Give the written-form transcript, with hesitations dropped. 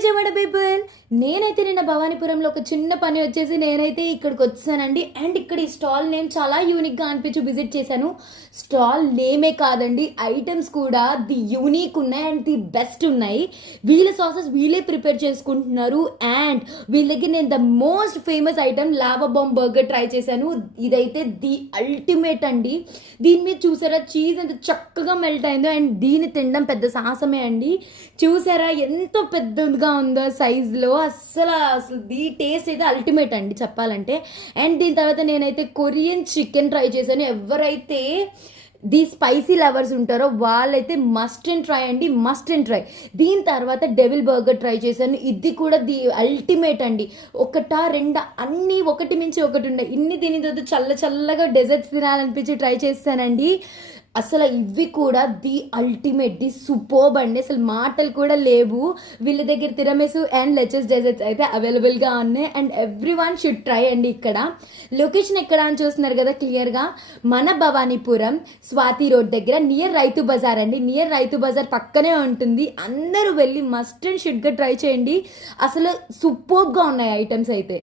Vijayawada people, నేనైతే నిన్న భవానీపురంలో ఒక చిన్న పని వచ్చేసి నేనైతే ఇక్కడికి వచ్చానండి. అండ్ ఇక్కడ ఈ స్టాల్ నేమ్ చాలా యూనిక్గా అనిపించి విజిట్ చేశాను. స్టాల్ నేమే కాదండి, ఐటమ్స్ కూడా ది యూనిక్ ఉన్నాయి అండ్ ది బెస్ట్ ఉన్నాయి. వీళ్ళ సాసెస్ వీళ్ళే ప్రిపేర్ చేసుకుంటున్నారు. అండ్ వీళ్ళ దగ్గర నేను the most famous item lava bomb burger try చేశాను. ఇదైతే ది అల్టిమేట్ అండి. దీని మీద చూసారా చీజ్ ఎంత చక్కగా మెల్ట్ అయిందో, అండ్ దీన్ని తినడం పెద్ద సాహసమే అండి. చూసారా ఎంతో పెద్దగా ఉందో సైజులో, అసలు ఈ టేస్ట్ అయితే అల్టిమేట్ అండి చెప్పాలంటే. అండ్ దీని తర్వాత నేనైతే కొరియన్ చికెన్ ట్రై చేశాను. ఎవరైతే ది స్పైసీ లవర్స్ ఉంటారో వాళ్ళైతే మస్ట్ అండ్ ట్రై అండి, మస్ట్ అండ్ ట్రై. దీని తర్వాత డెవిల్ బర్గర్ ట్రై చేశాను. ఇది కూడా ది అల్టిమేట్ అండి. ఒకటా రెండా అన్నీ ఒకటి మించి ఒకటి ఉన్నాయి. ఇన్ని తిని తర్వాత చల్లగా డెజర్ట్స్ తినాలనిపించి ట్రై చేస్తానండి. అసలు ఇవి కూడా ది అల్టిమేట్, ది సూపర్బ్ అండి. అసలు మాటలు కూడా లేవు. వీళ్ళ దగ్గర తిరమేసు అండ్ లెచెస్ డెజర్ట్స్ అయితే అవైలబుల్గా ఉన్నాయి. And every one should try అండి. ఇక్కడ లొకేషన్ ఎక్కడ అని చూస్తున్నారు కదా క్లియర్గా, మన భవానీపురం స్వాతి రోడ్ దగ్గర నియర్ రైతు బజార్ అండి. నియర్ రైతు బజార్ పక్కనే ఉంటుంది. అందరూ వెళ్ళి మస్ట్ అండ్ షుడ్గా ట్రై చేయండి. అసలు సూపర్బ్గా ఉన్నాయి ఐటమ్స్ అయితే.